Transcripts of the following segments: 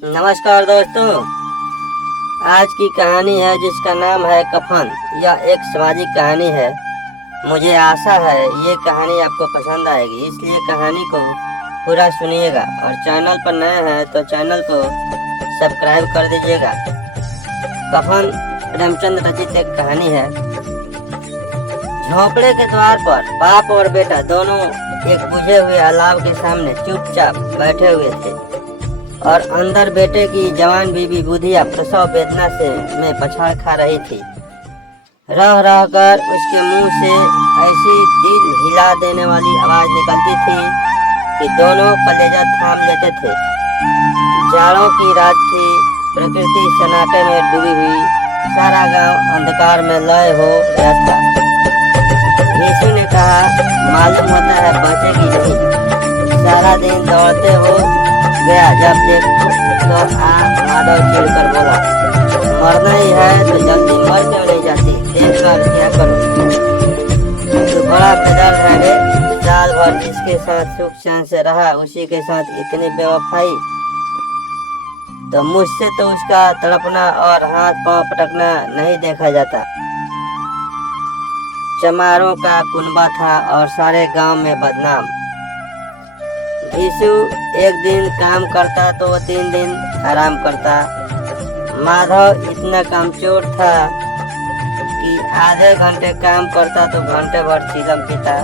नमस्कार दोस्तों। आज की कहानी है जिसका नाम है कफन। यह एक सामाजिक कहानी है। मुझे आशा है ये कहानी आपको पसंद आएगी, इसलिए कहानी को पूरा सुनिएगा और चैनल पर नए हैं तो चैनल को सब्सक्राइब कर दीजिएगा। कफन प्रेमचंद रचित एक कहानी है। झोंपड़े के द्वार पर बाप और बेटा दोनों एक बुझे हुए अलाव के सामने चुपचाप बैठे हुए थे और अंदर बेटे की जवान बीबी बुधिया प्रसव वेदना से में पछाड़ खा रही थी। रह रह कर उसके मुंह से ऐसी दिल हिला देने वाली आवाज निकलती थी कि दोनों कलेजा थाम लेते थे। जाड़ों की रात थी, प्रकृति सन्नाटे में डूबी हुई, सारा गांव अंधकार में लय हो गया था। यीशु ने कहा, मालूम होता है बचेगी नहीं। सारा दिन दौड़ते हो गया, जब देखो तो माधव चिढ़कर बोला, मरना ही है तो जल्दी मर क्यों नहीं जाती, देखकर क्या करूं। तो बड़ा बेदर्द है रे, साल भर जिसके साथ सुख चैन से रहा उसी के साथ इतनी बेवफाई। तो मुझसे तो उसका तड़पना और हाथ पांव पटकना नहीं देखा जाता। चमारों का कुनबा था और सारे गांव में बदनाम। यीशु एक दिन काम करता तो 3 दिन आराम करता। माधव इतना कामचोर था कि आधे घंटे काम करता तो घंटे भर चिलम पीता।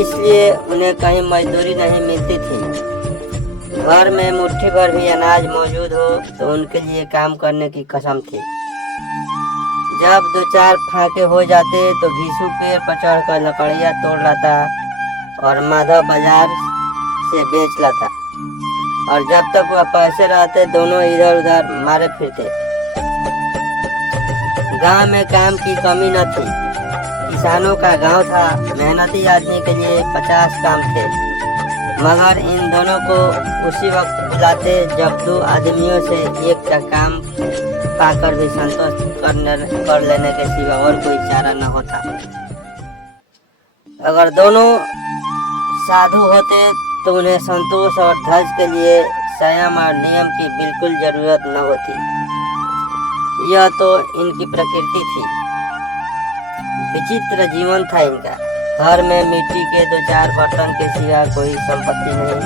इसलिए उन्हें कहीं मजदूरी नहीं मिलती थी। घर में मुट्ठी भर भी अनाज मौजूद हो तो उनके लिए काम करने की कसम थी। जब 2-4 फाके हो जाते तो घीसू पेड़ पर चढ़कर लकड़ियाँ तोड़ लाता और माधव बाजार से बेच लाता। और जब तक वह पैसे रहते दोनों इधर उधर मारे फिरते। गांव में काम की कमी न थी। किसानों का गांव था, मेहनती आदमी के लिए 50 काम थे, मगर इन दोनों को उसी वक्त बुलाते जब 2 आदमियों से एक का काम पाकर भी संतोष कर लेने के सिवा और कोई चारा न होता। अगर दोनों साधु होते तो उन्हें संतोष और धर्म के लिए संयम और नियम की बिल्कुल जरूरत न होती। यह तो इनकी प्रकृति थी। विचित्र जीवन था इनका। घर में मिट्टी के 2-4 बर्तन के सिवा कोई संपत्ति नहीं।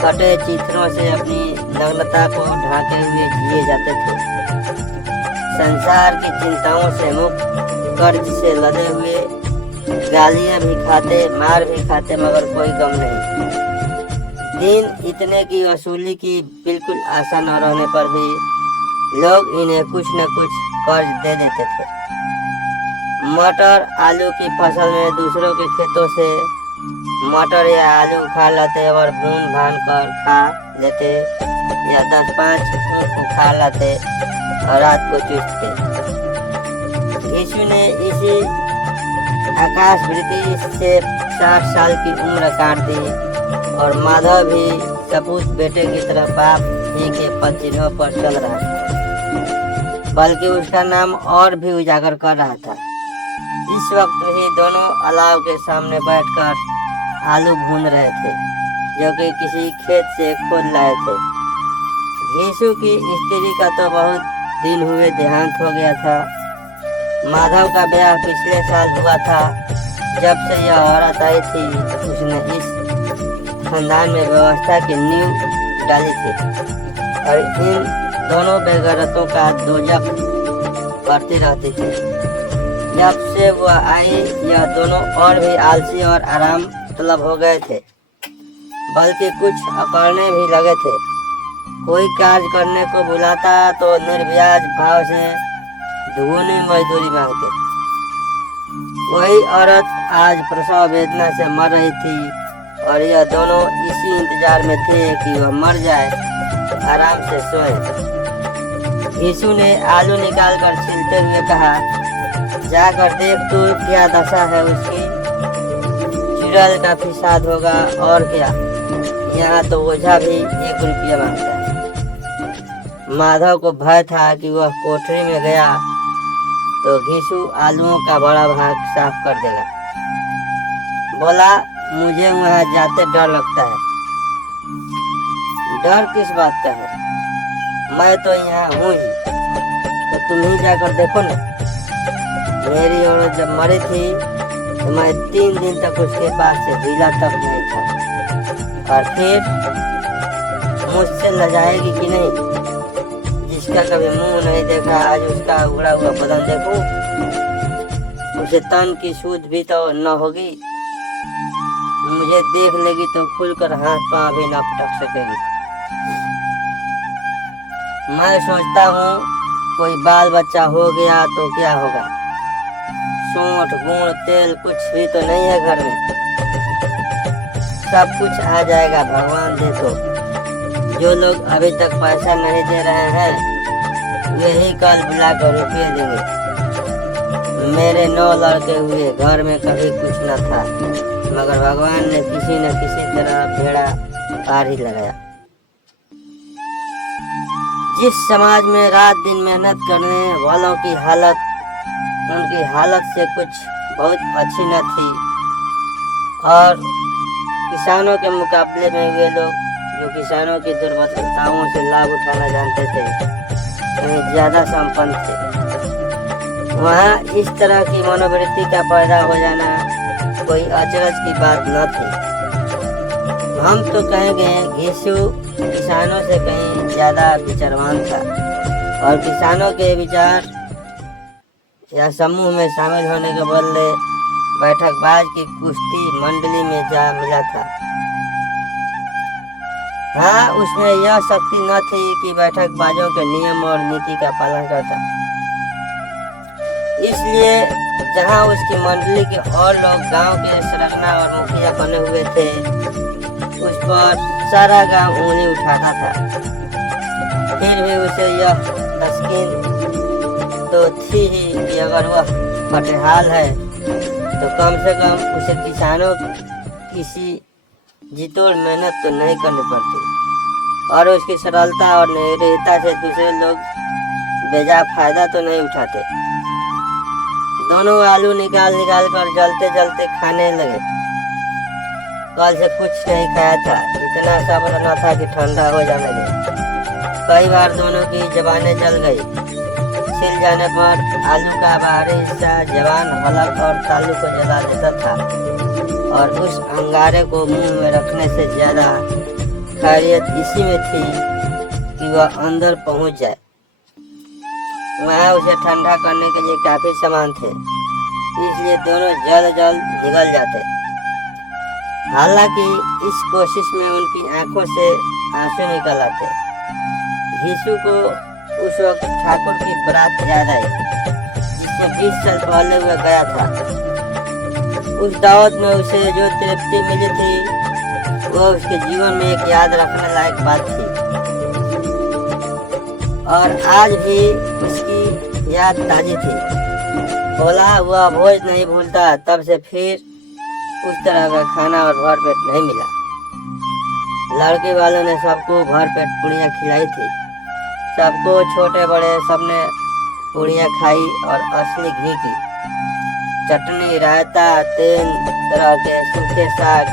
फटे चित्रों से अपनी नग्नता को ढांके हुए जिए जाते थे। संसार की चिंताओं से मुक्त, कर्ज से लदे हुए, गालियां भी खाते, मार भी खाते, मगर कोई गम नहीं। दिन इतने की वसूली की बिल्कुल आशा न रहने पर भी लोग इन्हें कुछ न कुछ कर्ज दे देते थे। मटर आलू की फसल में दूसरों के खेतों से मटर या आलू उखा लाते और भून भान कर खा लेते, या 10-5 उखा लाते और रात को चूसते। यीशु ने इसी आकाश वृत्ति से 60 साल की उम्र काट दी और माधव भी सपूत बेटे की तरफ बाप ही के पद चिन्हों पर चल रहा था, बल्कि उसका नाम और भी उजागर कर रहा था। इस वक्त ही दोनों अलाव के सामने बैठकर आलू भून रहे थे, जो कि किसी खेत से खोद लाए थे। यीशु की स्त्री का तो बहुत दिन हुए देहांत हो गया था। माधव का ब्याह पिछले साल हुआ था। जब से यह औरत आई थी उसने इस खानदान में व्यवस्था की नींव डाली थी और इन दोनों बेगरतों का दोजख करती रहती थी। जब से वह आई यह दोनों और भी आलसी और आराम तलब हो गए थे, बल्कि कुछ अकड़ने भी लगे थे। कोई कार्य करने को बुलाता तो निर्व्याज भाव से दुगुनी मजदूरी मांगते। वही औरत आज प्रसव वेदना से मर रही थी और यह दोनों इसी इंतजार में थे कि वह मर जाए, आराम से सोए। यीशु ने आलू निकालकर छीलते हुए कहा, जाकर देख तू क्या दशा है उसकी। चुड़ैल का फिसाद होगा और क्या, यहाँ तो ओझा भी 1 रुपया मांगता है। माधव को भय था कि वह कोठरी में गया तो घीसू आलूओं का बड़ा भाग साफ कर देगा। बोला, मुझे वहाँ जाते डर लगता है। डर किस बात का है? मैं तो यहाँ हूँ ही, तो तुम ही जाकर देखो ना। मेरी औरत जब मरी थी तो मैं 3 दिन तक उसके पास से हिला तक नहीं था। और फिर मुझसे लजाएगी कि नहीं? जिसका कभी मुंह नहीं देखा आज उसका उगड़ा हुआ बदन देखूं, उसे तन की सूझ भी तो न होगी। मुझे देख लेगी तो खुलकर हाथ पांव भी न पटक सकेगी। मैं सोचता हूँ कोई बाल बच्चा हो गया तो क्या होगा? सोंठ गुड़ तेल कुछ भी तो नहीं है घर में। सब कुछ आ जाएगा भगवान दे तो। जो लोग अभी तक पैसा नहीं दे रहे हैं वही कल बुलाकर रुपये देंगे। मेरे 9 लड़के हुए, घर में कभी कुछ न था, मगर भगवान ने किसी न किसी तरह बेड़ा पार ही लगाया। जिस समाज में रात दिन मेहनत करने वालों की हालत उनकी हालत से कुछ बहुत अच्छी न थी, और किसानों के मुकाबले में वे लोग जो किसानों की दुर्बलताओं से लाभ उठाना जानते थे कहीं ज्यादा संपन्न थे, वहाँ इस तरह की मनोवृत्ति का पैदा हो जाना कोई अचरज की बात न थी। हम तो कहेंगे घिसू किसानों से कहीं ज्यादा विचारवान था, और किसानों के विचार या समूह में शामिल होने के बदले बैठकबाज की कुश्ती मंडली में जा मिला था। हाँ, उसमें यह शक्ति न थी कि बैठकबाजों के नियम और नीति का पालन करता। इसलिए जहाँ उसकी मंडली के और लोग गांव के सरगना और मुखिया बने हुए थे, उस पर सारा गांव ऊँगली उठाता था। फिर भी उसे यह तस्कीन तो थी ही कि अगर वह फटेहाल है तो कम से कम उसे किसानों किसी जितोड़ मेहनत तो नहीं करनी पड़ती, और उसकी सरलता और निर्दयता से दूसरे लोग बेजा फायदा तो नहीं उठाते। दोनों आलू निकाल कर जलते जलते खाने लगे। कल से कुछ नहीं खाया था, इतना सब्र न था कि ठंडा हो जाने दे। कई बार दोनों की जबानें जल गई। छिल जाने पर आलू का बाहरी हिस्सा जबान, हलक और तालू को जला देता था, और उस अंगारे को मुंह में रखने से ज्यादा खैरियत इसी में थी कि वह अंदर पहुंच जाए। वहाँ उसे ठंडा करने के लिए काफी सामान थे, इसलिए दोनों जल्द निकल जाते। हालांकि इस कोशिश में उनकी आंखों से आंसू निकल आते। घिसू को उस वक्त ठाकुर की बारात याद आई, जिससे 20 साल पहले वह गया था। उस दावत में उसे जो तृप्ति मिली थी वह उसके जीवन में एक याद रखने लायक बात थी, और आज भी उसकी याद ताजी थी। बोला वह भोज नहीं भूलता। तब से फिर उस तरह का खाना और भर पेट नहीं मिला। लड़के वालों ने सबको भर पेट पूड़ियाँ खिलाई थी। सबको, छोटे बड़े, सबने पूड़ियाँ खाई, और असली घी की चटनी, रायता, 3 तरह के सूखे साग,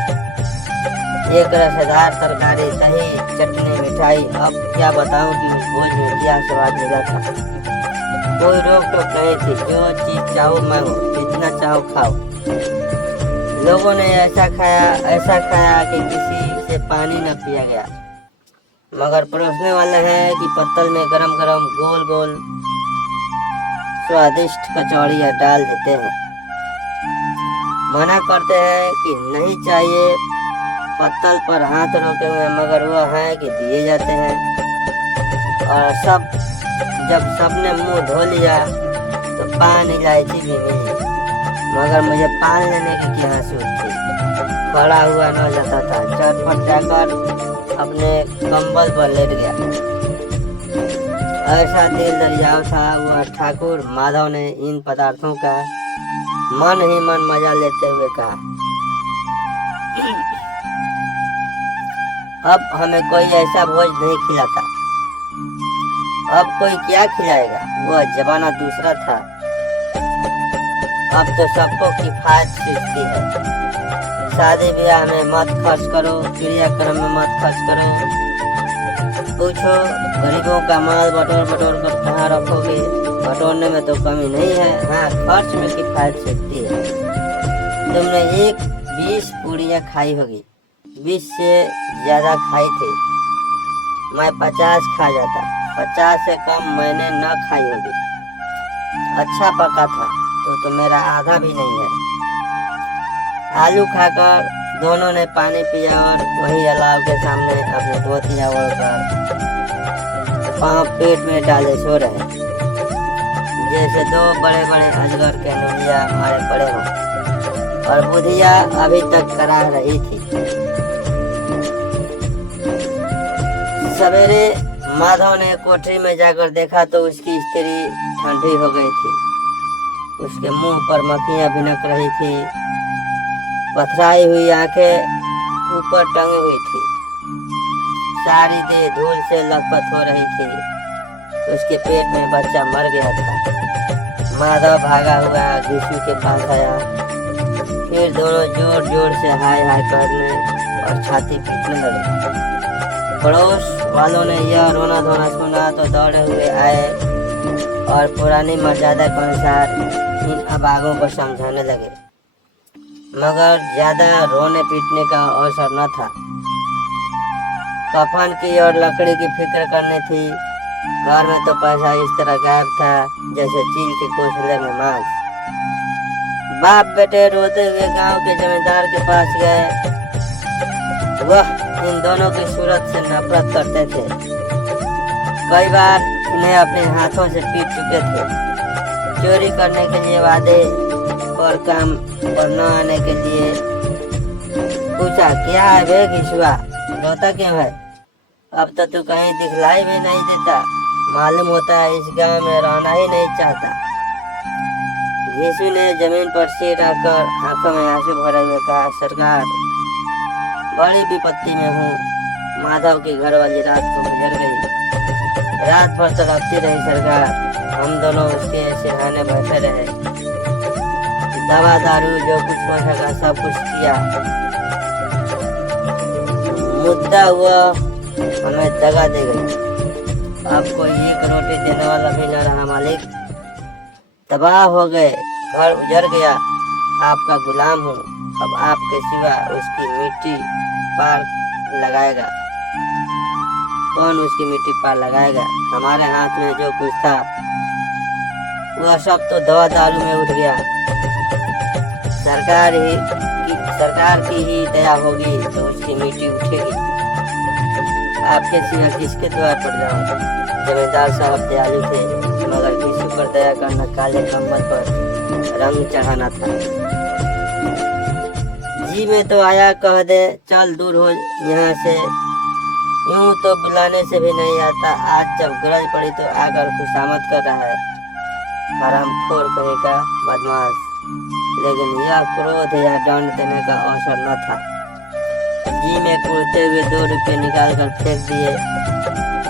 एक रसदार तरकारी, दही, चटनी, मिठाई। अब क्या बताऊं कि उस भोज में क्या स्वाद मिला था। कोई रोक टोक नहीं थी, जो चीज चाहो मांगो, जितना चाहो खाओ। लोगों ने ऐसा खाया कि किसी से पानी न पिया गया। मगर परोसने वाले हैं कि पत्तल में गरम गरम गोल गोल स्वादिष्ट कचौड़ियाँ डाल देते हैं। मना करते हैं कि नहीं चाहिए, पत्तल पर हाथ रोके हुए, मगर वह है कि दिए जाते हैं। और जब सबने मुंह धो लिया तो पान इलायची भी मिली, मगर मुझे पान लेने की क्या सूझ थी। खड़ा हुआ न जाता था, चटपट जाकर अपने कंबल पर लेट गया। ऐसा दिल दरियाव था वह। ठाकुर माधव ने इन पदार्थों का मन ही मन मजा लेते हुए कहा, अब हमें कोई ऐसा भोज नहीं खिलाता। अब कोई क्या खिलाएगा? वह जमाना दूसरा था। अब तो सबको किफायत सीखती है। शादी ब्याह में मत खर्च करो, क्रियाक्रम में मत खर्च करो, पूछो गरीबों का माल बटोर बटोर कर कहाँ रखोगे? बटोरने में तो कमी नहीं है, हाँ खर्च में किफायत सकती है। तुमने 20 पूड़ियाँ खाई होगी, 20 से ज्यादा खाई थी। मैं 50 खा जाता, 50 से कम मैंने न खाई होगी। अच्छा पका था तो मेरा आधा भी नहीं है। आलू खाकर दोनों ने पानी पिया और वही अलाव के सामने अपनी धोतियां ओढ़कर पांव पेट में डाले सो रहे, जैसे दो बड़े बड़े अजगर के नुलिया मारे पड़े हों। और बुधिया अभी तक कराह रही थी। सवेरे माधव ने कोठरी में जाकर देखा तो उसकी स्त्री ठंडी हो गई थी। उसके मुंह पर मक्खियां भिनक रही थी, पथराई हुई आंखें ऊपर टंगी हुई थी, सारी देह धूल से लथपथ हो रही थी। उसके पेट में बच्चा मर गया था। माधव भागा हुआ घीसू के पास आया, फिर दोनों जोर जोर से हाय हाय करने और छाती पीटने लगे। पड़ोस वालों ने यह रोना धोना सुना तो दौड़े हुए आए और पुरानी मर्यादा के अनुसार इन अभागों को समझाने लगे, मगर ज्यादा रोने पीटने का अवसर न था। कफन की और लकड़ी की फिक्र करनी थी। घर में तो पैसा इस तरह गायब था जैसे चील के घोंसले में मांस। बाप बेटे रोते हुए गांव के जमींदार के पास गए। वह इन दोनों की सूरत से नफरत करते थे। कई बार इन्हें अपने हाथों से पीट चुके थे। चोरी करने के लिए वादे और काम पर न आने के लिए पूछा, क्या है बे घिसुआ, रोता क्यों है? अब तो तू कहीं दिखलाई भी नहीं देता, मालूम होता है इस गांव में रहना ही नहीं चाहता। घिसू ने जमीन पर सिर रखकर आंखों में आंसू भरे हुए कहा, सरकार बड़ी विपत्ति में हूँ। माधव की घरवाली रात को गुजर गई। रात भर तड़पती रही सरकार, हम दोनों उसके सिरहाने बैठे रहे। दवा दारू जो कुछ हो सका सब कुछ किया। मुद्दा हुआ हमें दगा दे गई। अब कोई एक रोटी देने वाला भी न रहा मालिक। तबाह हो गए, घर उजड़ गया। आपका गुलाम हूँ। अब आपके सिवा उसकी मिट्टी पार लगाएगा कौन? उसकी मिट्टी पार लगाएगा? हमारे हाथ में जो कुछ था वह सब तो दवा दारू में उठ गया। सरकार की ही दया होगी तो उसकी मिट्टी उठेगी। आपके सिवा किसके द्वार पर जाऊं? जमींदार साहब दयालु थे, मगर किसी पर दया करना काले कम्बल पर रंग चढ़ाना था। जी में तो आया कह दे चल दूर हो यहाँ से, यूं तो बुलाने से भी नहीं आता। आज जब गरज पड़ी तो आकर खुशामद कर रहा है, हरामखोर कहीं का बदमाश। लेकिन यह क्रोध या दंड देने का अवसर न था। जी में कूदते हुए 2 रुपये निकाल कर फेंक दिए,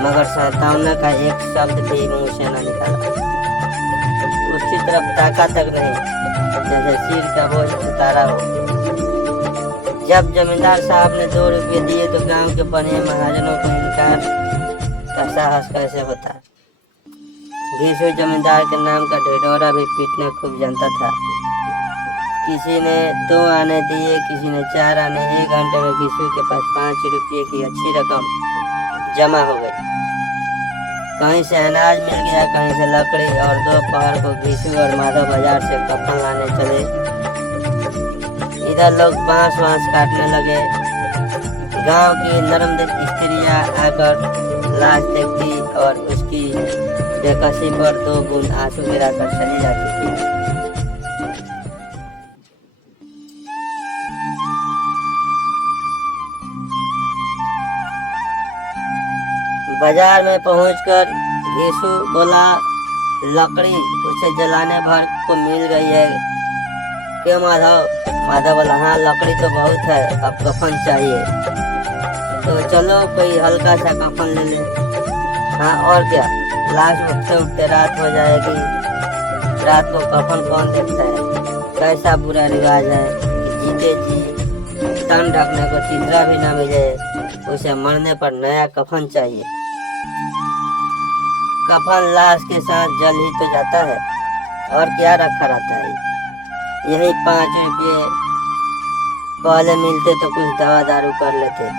मगर शैताना का एक शब्द भी मुंह से न निकाला। उसकी तरफ ताका तक नहीं, जैसे सिर का बोझ उतारा हो। जब जमींदार साहब ने 2 रुपये दिए तो गांव के बनिए महाजनों को इनकार का साहस कैसे होता। घिसू जमींदार के नाम का ढिढोरा भी पीटना खूब जानता था। किसी ने 2 आने दिए, किसी ने 4 आने। 1 घंटे में घिसू के पास 5 रुपये की अच्छी रकम जमा हो गई। कहीं से अनाज मिल गया, कहीं से लकड़ी। और दोपहर को घिसू और माधव बाजार से कफन लाने चले। इधर लोग बांस काटने लगे। गांव की नरमदिल स्त्रियां आकर लाश देखती और उसकी बेकसी पर 2 बूंद आंसू गिराकर चली जाती थी। बाजार में पहुंचकर घिसू बोला, लकड़ी उसे जलाने भर को मिल गई है। क्यों माधव? माधव बोला, हाँ लकड़ी तो बहुत है, अब कफन चाहिए। तो चलो कोई हल्का सा कफन ले ले। हाँ और क्या, लाश उठते उठते रात हो जाएगी। रात को कफन कौन देखता है? कैसा बुरा रिवाज है कि जीते जी तन ढकने को चिथरा भी न मिले, उसे मरने पर नया कफन चाहिए। कफन लाश के साथ जल ही तो जाता है, और क्या रखा रहता है। यही 5 रुपये पहले मिलते तो कुछ दवा दारू कर लेते।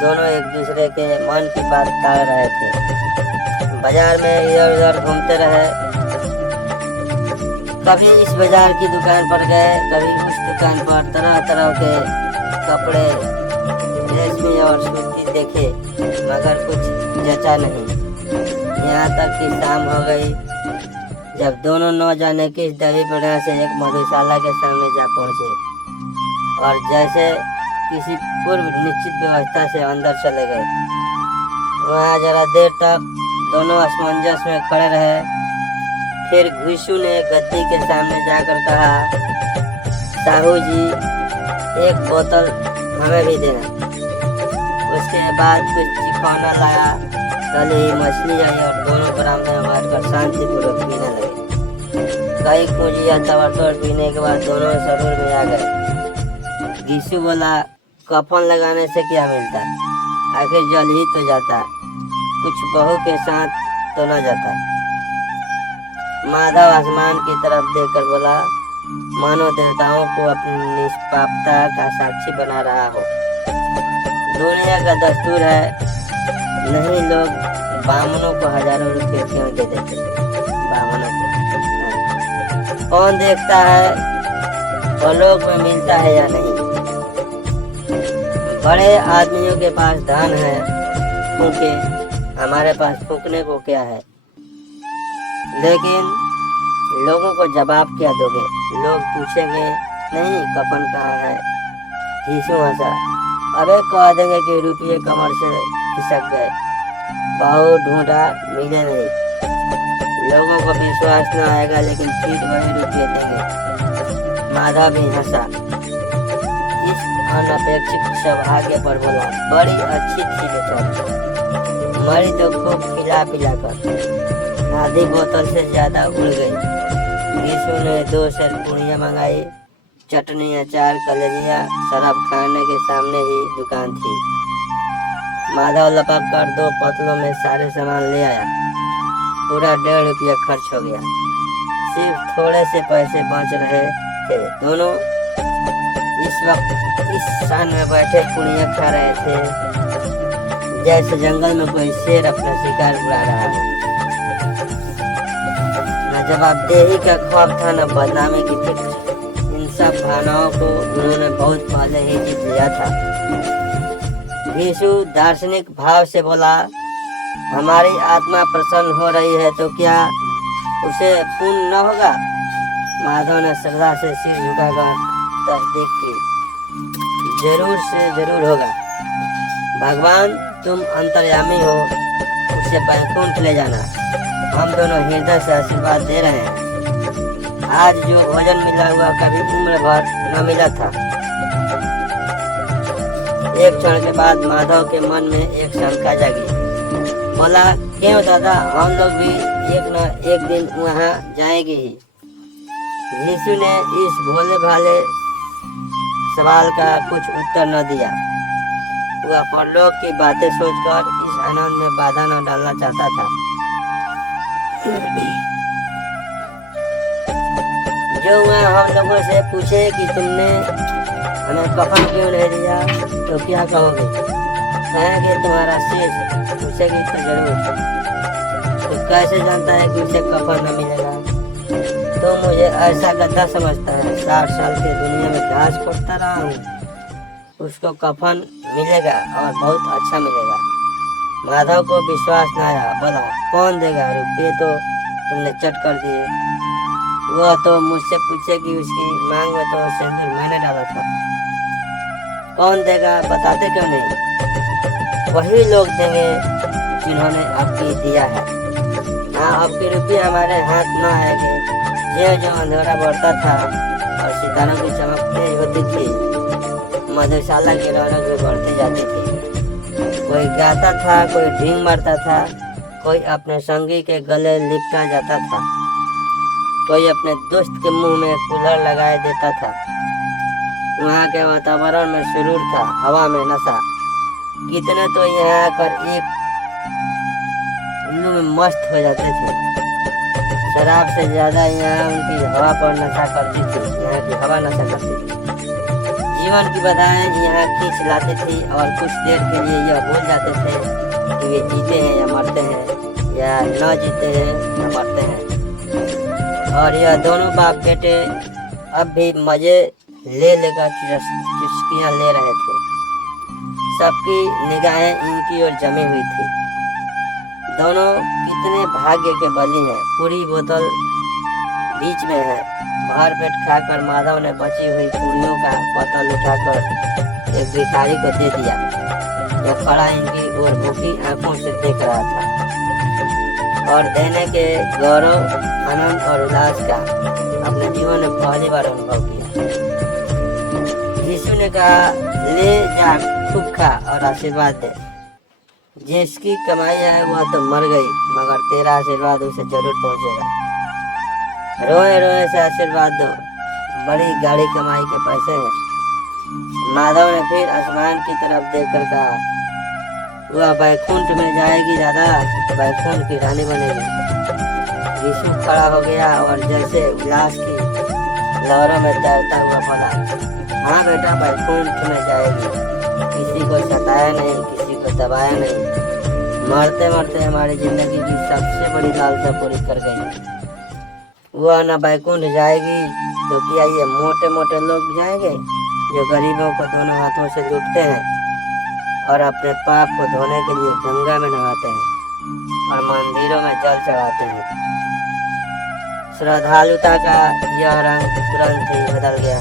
दोनों एक दूसरे के मन की बात टाल रहे थे। बाजार में इधर उधर घूमते रहे। कभी इस बाजार की दुकान पर गए, कभी उस दुकान पर। तरह तरह के कपड़े, रेशमी और सूती देखे, मगर कुछ जचा नहीं। यहाँ तक कि शाम हो गई, जब दोनों न जाने किस दबी बढ़िया से एक मधुशाला के सामने जा पहुंचे, और जैसे किसी पूर्व निश्चित व्यवस्था से अंदर चले गए। वहाँ जरा देर तक दोनों असमंजस में खड़े रहे। फिर घुसू ने गद्दी के सामने जाकर कहा, साहू जी, एक बोतल हमें भी देना। उसके बाद कुछ चिकौना लाया, तली मछली आई, और दोनों बरामदे में बैठकर शांतिपूर्वक पीने लगे। कई पूंजिया तबड़तोड़ पीने के बाद दोनों सरूर में आ गए। घीसू बोला, कफन लगाने से क्या मिलता, आखिर जल ही तो जाता, कुछ बहू के साथ तो न जाता। माधव आसमान की तरफ देखकर बोला, मानो देवताओं को अपनी निष्पापता का साक्षी बना रहा हो। दुनिया का दस्तूर है, नहीं लोग बामनों को हजारों रुपए क्यों दे देते। बामनों को कौन देखता है लोग में मिलता है या नहीं। बड़े आदमियों के पास धन है, फूके, हमारे पास फूकने को क्या है। लेकिन लोगों को जवाब क्या दोगे। लोग पूछेंगे, नहीं कफन कहाँ है। घीसू हंसा, अबे कह देंगे कि रुपये कमर से खिसक गए, बहुत ढूंढा मिले नहीं। लोगों को विश्वास न आएगा, लेकिन फिर वही रुपये देंगे। माधव भी हंसा। इस अनपेक्षित सौभाग्य पर बोला, बड़ी अच्छी थी बेचारी, मरी तो खूब खिला पिला कर, आधी बोतल से ज्यादा उड़ गई। यीशु ने 2 सेर पूड़ियाँ मंगाई, चटनी, अचार, कलेजिया। शराब खाने के सामने ही दुकान थी। माधव लपक कर 2 पतलों में सारे सामान ले आया। पूरा 1.5 रुपया खर्च हो गया। सिर्फ थोड़े से पैसे बच रहे थे। दोनों इस वक्त इस शान में बैठे पुड़िया खा रहे थे, जैसे जंगल में कोई शेर अपना शिकार उड़ा रहा हो। न जवाबदेही का खौफ था, न बदनामी की फिक्र। इन सब भावनाओं को उन्होंने बहुत पहले ही जीत लिया था। यीशु दार्शनिक भाव से बोला, हमारी आत्मा प्रसन्न हो रही है तो क्या उसे पुण्य न होगा। माधव ने श्रद्धा से सिर झुकाकर तस्दीक की, जरूर से जरूर होगा। भगवान तुम अंतर्यामी हो, उसे बैकुंठ ले जाना। हम दोनों हृदय से आशीर्वाद दे रहे हैं। आज जो भोजन मिला हुआ कभी उम्र भर न मिला था। एक क्षण के बाद माधव के मन में एक शंका जागी। बोला, क्यों दादा, हम लोग भी एक न एक दिन वहाँ जाएंगे ही। यीशु ने इस भोले भाले सवाल का कुछ उत्तर न दिया। वह परलोक की बातें सोचकर इस आनंद में बाधा न डालना चाहता था। जो वह हम लोगों से पूछे कि तुमने हमें कफन क्यों नहीं दिया, तो क्या कहोगे। कहेंगे तुम्हारा शेष। पूछेगी तो जरूर, तो कैसे जानता है कि उसे कफन न मिलेगा। तो मुझे ऐसा गद्दा समझता है। 60 साल की दुनिया में घास खोदता रहा हूँ, उसको कफन मिलेगा और बहुत अच्छा मिलेगा। माधव को विश्वास न आया। बोला, कौन देगा, रुपये तो तुमने चट कर दिए। वह तो मुझसे पूछे कि उसकी मांग में तो सिंदूर मैंने डाला था। कौन देगा, बताते क्यों नहीं। वही लोग देंगे जिन्होंने आपकी दिया है। हाँ, आपके रुपये हमारे हाथ न आएंगे। जो अंधेरा बढ़ता था और सितारों की चमक तेज होती थी, मधुशाला की रौनक भी बढ़ती जाती थी। कोई गाता था, कोई ढींग मारता था, कोई अपने संगी के गले लिपटा जाता था, कोई अपने दोस्त के मुंह में कूलर लगाए देता था। वहाँ के वातावरण में सुरूर था, हवा में नशा। कितने तो यहाँ आकर एक उल्लू में मस्त हो जाते थे। शराब से ज्यादा यहाँ उनकी हवा पर नशा करती थी, यहाँ की हवा नशा करती थी। जीवन की बाधाएं यहाँ खींच लाती थी और कुछ देर के लिए यह भूल जाते थे कि वे जीते हैं या मरते हैं, या न जीते हैं या मरते हैं। और यह दोनों बाप बेटे अब भी मजे ले लेकर चुस्कियाँ ले रहे थे। सबकी निगाहें इनकी ओर जमी हुई थी। दोनों कितने भाग्य के बली हैं। पूरी बोतल बीच में है। भर पेट खाकर माधव ने बची हुई पूरियों का बोतल उठाकर एक भिखारी को दे दिया, जो खड़ा इनकी ओर भूखी आंखों से देख रहा था। और देने के गौरव, आनंद और उल्लास का अपने जीवन में पहली बार अनुभव किया। यीशु ने कहा, ले जा, खूब खा और आशीर्वाद दे। जिसकी कमाई है वह तो मर गई, मगर तेरा आशीर्वाद उसे जरूर पहुंचेगा। रोए रोए से आशीर्वाद दो, बड़ी गाड़ी कमाई के पैसे हैं। माधव ने फिर आसमान की तरफ देखकर कहा, वह बैकुंठ में जाएगी दादा, बैकुंठ की रानी बनेगी। यीशु खड़ा हो गया और जैसे उल्लास की लहरों में तैरता हुआ बोला, हाँ बेटा, बैकुंठ में जाएगी। किसी को सताया नहीं, किसी को दबाया नहीं। मरते मरते हमारी जिंदगी की सबसे बड़ी लालसा पूरी कर गई। वह न बैकुंठ जाएगी तो क्या ये मोटे मोटे लोग जाएंगे जो गरीबों को दोनों हाथों से लूटते हैं और अपने पाप को धोने के लिए गंगा में नहाते हैं और मंदिरों में जल चढ़ाते हैं। श्रद्धालुता का यह रंग तुरंत ही बदल गया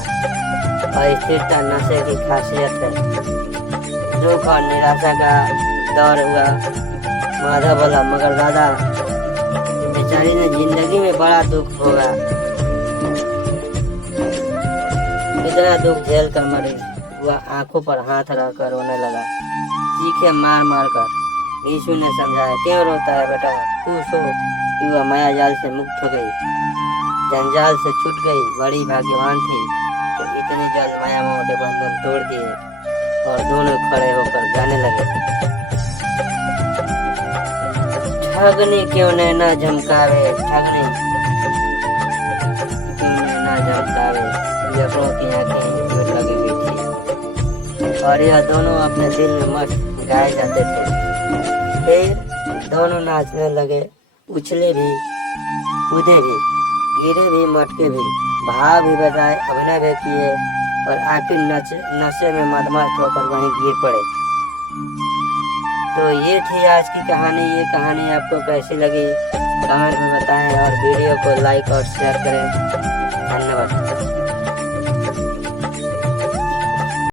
और स्थिरता नशे की खासियत है। दुख और निराशा का दौर हुआ। माधव बोला, मगर दादा, बेचारी ने जिंदगी में बड़ा दुख होगा, इतना दुख झेल कर मरी। वह आंखों पर हाथ रखकर रोने लगा, चीखे मार मार कर। यीशु ने समझाया, क्यों रोता है बेटा, खुश हो कि वह माया जाल से मुक्त हो गई, जंजाल से छूट गई। बड़ी भाग्यवान थी तो इतनी जल्द माया मोह के बंधन तोड़ दिए। और दोनों खड़े होकर गाने लगे, ठगनी क्यों नैना झमकावे, ठगनी क्यों नैना झमकावे। जबरों की आंखें जोर लगी हुई थी और यह दोनों अपने दिल में मस्त गाए जाते थे। फिर दोनों नाचने लगे, उछले भी, कूदे भी, गिरे भी, मटके भी, भाव भी बजाए, अभिनय भी किए और आखिर नशे में मदमस्त होकर वहीं गिर पड़े। तो ये थी आज की कहानी। ये कहानी आपको कैसी लगी कमेंट में बताएं और वीडियो को लाइक और शेयर करें। धन्यवाद।